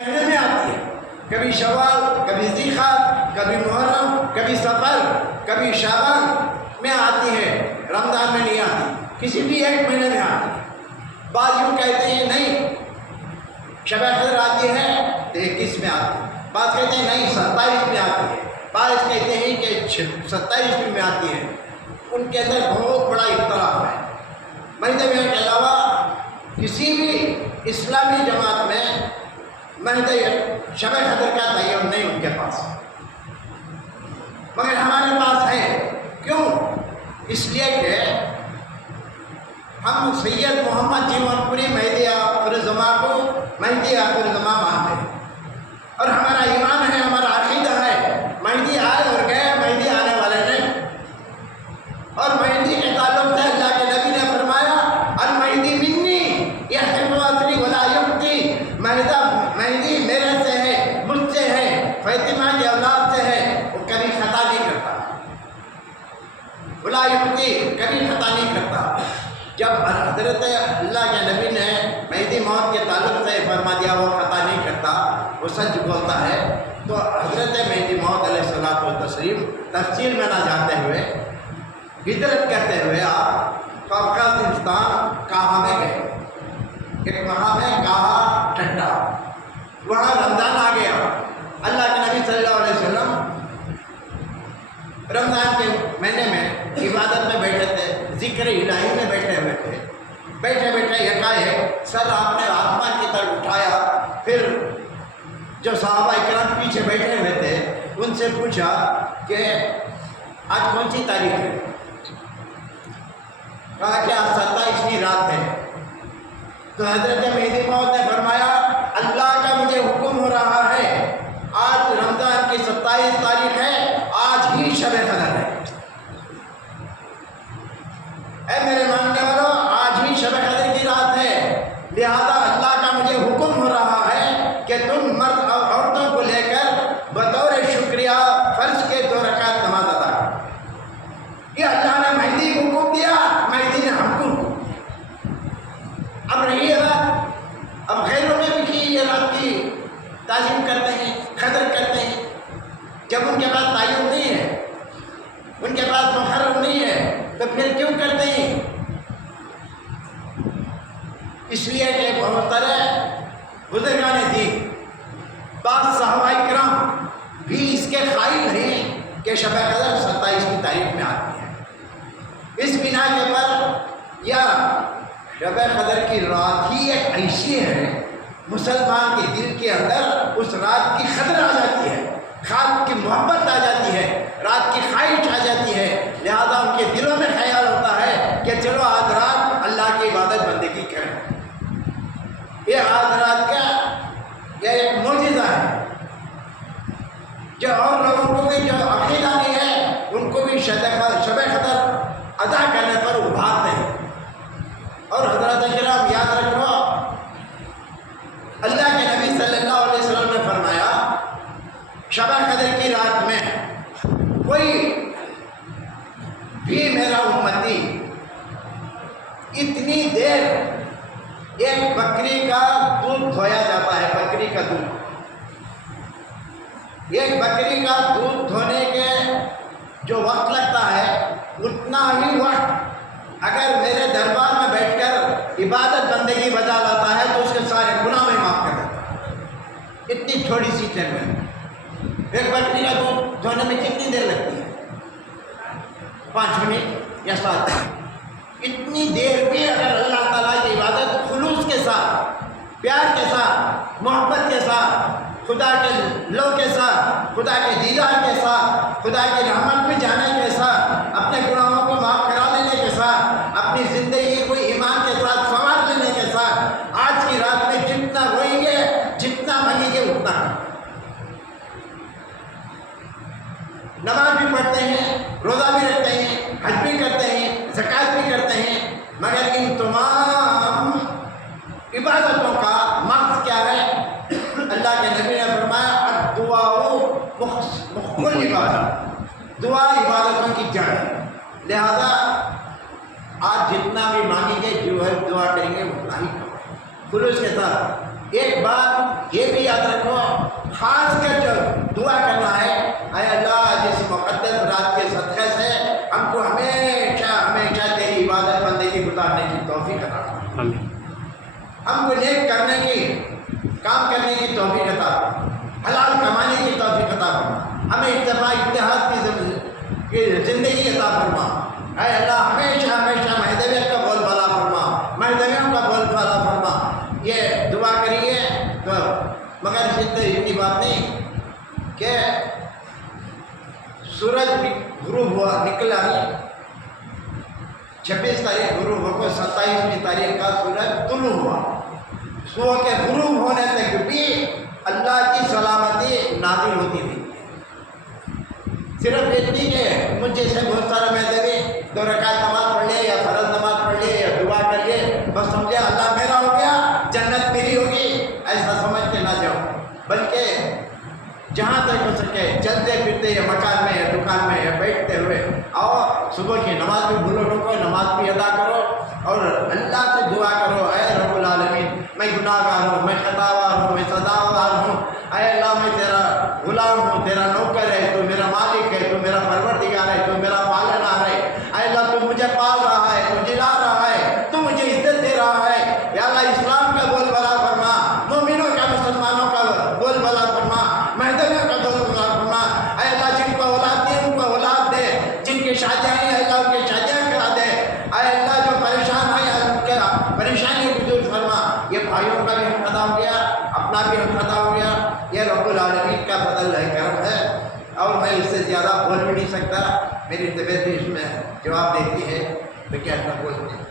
مہینے میں آتی ہے، کبھی شوال، کبھی ذیقعدہ، کبھی محرم، کبھی سفر، کبھی شعبان میں آتی ہے، رمضان میں نہیں آتی، کسی بھی ایک مہینے میں آتی ہے۔ بعض یوں کہتے ہیں نہیں شب قدر آتی ہے تو 21 میں آتی ہے، بعض کہتے ہیں نہیں 27 میں آتی ہے، بعض کہتے ہیں کہ 27 میں آتی ہے۔ ان کے اندر بہت بڑا اختلاف ہے۔ مہدی کے علاوہ کسی بھی اسلامی جماعت میں مہدی شب قدر کا تعین نہیں ان کے پاس، مگر ہمارے پاس ہے۔ کیوں؟ اس لیے کہ ہم سید محمد جیون پوری مہدی آخر زمان کو مہدی آخر زمان مانتے ہیں، اور ہمارا ایمان ہے، ہمارا عقیدہ ہے مہدی آئے اور گئے، مہدی آنے والے نہیں۔ اور مہدی کے تعلق سے اللہ کے نبی نے فرمایا المہدی منی یحب عصری ولا یفتی، مہدی میرے سے ہے، مجھ سے ہے، فاطمہ کی اولاد سے ہے، وہ کبھی خطا نہیں کرتا، ولا یفتی، کبھی خطا نہیں کرتا۔ جب حضرت اللہ کے نبی نے مہدی موت کے تعلق سے فرما دیا وہ خطا نہیں کرتا، وہ سچ بولتا ہے، تو حضرت مہدی موت علیہ الصلوۃ والتسلیم تفصیل میں نہ جاتے ہوئے ہجرت کرتے ہوئے آپ قفقاز ہندوستان کاہا میں گئے، ایک مقام ہے کاہا ٹھٹا، وہاں رمضان آ گیا۔ اللہ کے نبی صلی اللہ علیہ وسلم رمضان کے مہینے میں عبادت میں بیٹھے تھے، ذکر الہی میں بیٹھے ہوئے تھے، بیٹھے بیٹھے یکایک سر آپ نے آسمان کی طرف اٹھایا، پھر جو صحابہ کرام پیچھے بیٹھے ہوئے تھے ان سے پوچھا کہ آج کون سی تاریخ ہے؟ کہا کہ آج 27ویں رات ہے۔ تو حضرت مہدی موعود نے فرمایا اللہ کا مجھے حکم ہو رہا ہے، آج رمضان کی 27 تاریخ ہے، آج ہی شب قدر ہے۔ اے میرے ماننے والوں، آج ہی شب قدر کی رات ہے، لہذا اللہ کا مجھے حکم ہو رہا ہے کہ تم مرد اور عورتوں کو لے کر بطور شکریہ فرض کے 2 رکعت نماز ادا کرو۔ یہ اللہ نے مہدی کو حکم دیا، مہدی نے ہم کو حکم دیا۔ اب رہی رات، اب غیروں نے بھی کی یہ رات کی تعظیم کرتے ہیں، قدر کرتے ہیں، جب ان کے پاس تعین نہیں ہے، ان کے پاس محرم نہیں ہے، تو پھر کیوں کرتے ہیں؟ اس لیے کہ بہت سارے بزرگان دین، بعض صحابہ کرام بھی اس کے قائل ہیں کہ شب قدر 27ویں تاریخ میں آتی ہے۔ اس بنا کے پر یا شب قدر کی رات ہی ایک ایسی ہے مسلمان کے دل کے اندر اس رات کی قدر آ جاتی ہے، رات کی محبت آ جاتی ہے، رات کی خواہش آ جاتی ہے، لہذا ان کے دلوں میں خیال ہوتا ہے کہ چلو آج رات اللہ کی عبادت بندگی کریں۔ یہ آج رات کا یہ ایک معجزہ ہے جو اور لوگوں کو بھی جو عقیدہ نہیں ہے ان کو بھی شب قدر ادا کرنے پر ابھارتے ہیں۔ اور حضرات کرام یاد رکھو، اللہ کے نبی صلی اللہ علیہ وسلم نے فرمایا شب قدر کی رات میں کوئی بھی میرا امتی اتنی دیر ایک بکری کا دودھ دھویا جاتا ہے، بکری کا دودھ، ایک بکری کا دودھ دھونے کے جو وقت لگتا ہے اتنا ہی وقت اگر میرے دربار میں بیٹھ کر عبادت بندگی بجا لاتا ہے تو اس کے سارے گناہ میں معاف کر دیتا ہے۔ اتنی تھوڑی سی دیر میں ایک بکری کا دودھ دھونے میں کتنی دیر لگتی ہے؟ 5 منٹ یا 7 منٹ۔ اتنی دیر بھی اگر اللہ تعالیٰ کی عبادت خلوص کے ساتھ، پیار کے ساتھ، محبت کے ساتھ، خدا کے لو کے ساتھ، خدا کے دیدار کے ساتھ، خدا کی رحمت میں جانے کے ساتھ، اپنے گناہوں کو معاف کرا لینے کے ساتھ، اپنی زندگی کو ایمان کے ساتھ سنوار لینے کے ساتھ، آج کی رات میں جتنا روئیں گے، جتنا مانگیں گے اتنا نماز بھی پڑھتے ہیں، روزہ بھی رکھتے ہیں، حج بھی کرتے ہیں، زکوٰۃ بھی کرتے ہیں، مگر ان تمام عبادتوں کا مقصد کیا ہے؟ اللہ کے نبی نے فرمایا الدعاء مخ العبادت، دعا عبادتوں کی جڑ ہے، لہذا آج جتنا بھی مانگیں گے جو ہے دعا کریں گے اتنا ہی خلوص کے ساتھ ایک بات یہ بھی یاد رکھو، خاص کر جو دعا کرنا ہے، اے اللہ جس مقدس رات کے صدقے سے ہم کو ہمیشہ ہمیشہ تیری عبادت بندگی گزارنے کی توفیق عطا فرما، ہم کو نیک کرنے کی، کام کرنے کی توفیق عطا فرما، حلال کمانے کی توفیق عطا فرما، ہمیں اتفاق اتحاد کی زندگی عطا فرما، اے اللہ ہمیشہ ہمیشہ مہدویت کا بول بالا فرما، مہدویوں کا بول بالا فرما، یہ دعا کریے تو مگر اتنی بات نہیں کہ سورج غروب ہوا نکلا نہیں، 26 تاریخ غروب ہو کو 27ویں تاریخ کا سورج طلوع ہوا، صبح کے غروب ہونے تک بھی اللہ کی سلامتی نازل ہوتی تھی، صرف اتنی کہ مجھ جیسے بہت سارا مہدوی 2 رکعت نماز پڑھ لے یا فرض نماز پڑھ لے یا دعا کر لے، بس سمجھے اللہ میرا ہو گیا، جنت میری ہوگی، ایسا سمجھ کے نہ جاؤ، بلکہ جہاں تک ہو سکے چلتے پھرتے یا مکان میں یا دکان میں یا بیٹھتے ہوئے اور صبح کی نماز بھی بھولو رکھو، نماز بھی ادا کرو اور اللہ سے دعا کرو، اے رب العالمین میں گناہ گار ہوں، میں خطاوار ہوں، میں سزاوار ہوں، اے اللہ میں تیرا غلام ہوں، تیرا نوکر ہے، تو میرا مالک ہے، تو میرا پروردگار ہے، تو میرا پالنہار ہے، اے اللہ تو مجھے پال رہا ہے، تو جلا رہا ہے، تو مجھے عزت دے رہا ہے، یا اللہ اسلام کا بول بالا فرما، مومنوں کا مسلمانوں کا بول بالا فرما، مہدویوں کا بول بالا فرما، اے اللہ جن کو اولاد دے ان کو اولاد دے، جن کی شادیاں ہیں اللہ ان کی شادیاں کرا دے، اے اللہ جو پریشان ہے ان کا پریشانی کو دور فرما، یہ بھائیوں کا بھی حق ادا ہو گیا، اپنا بھی حق ادا ہو گیا، یہ رب العالمین کا فضل ہے، کرم ہے، اور میں اس سے زیادہ بول بھی نہیں سکتا، میری طبیعت بھی اس میں جواب دیتی ہے، تو کیا بولتے ہیں۔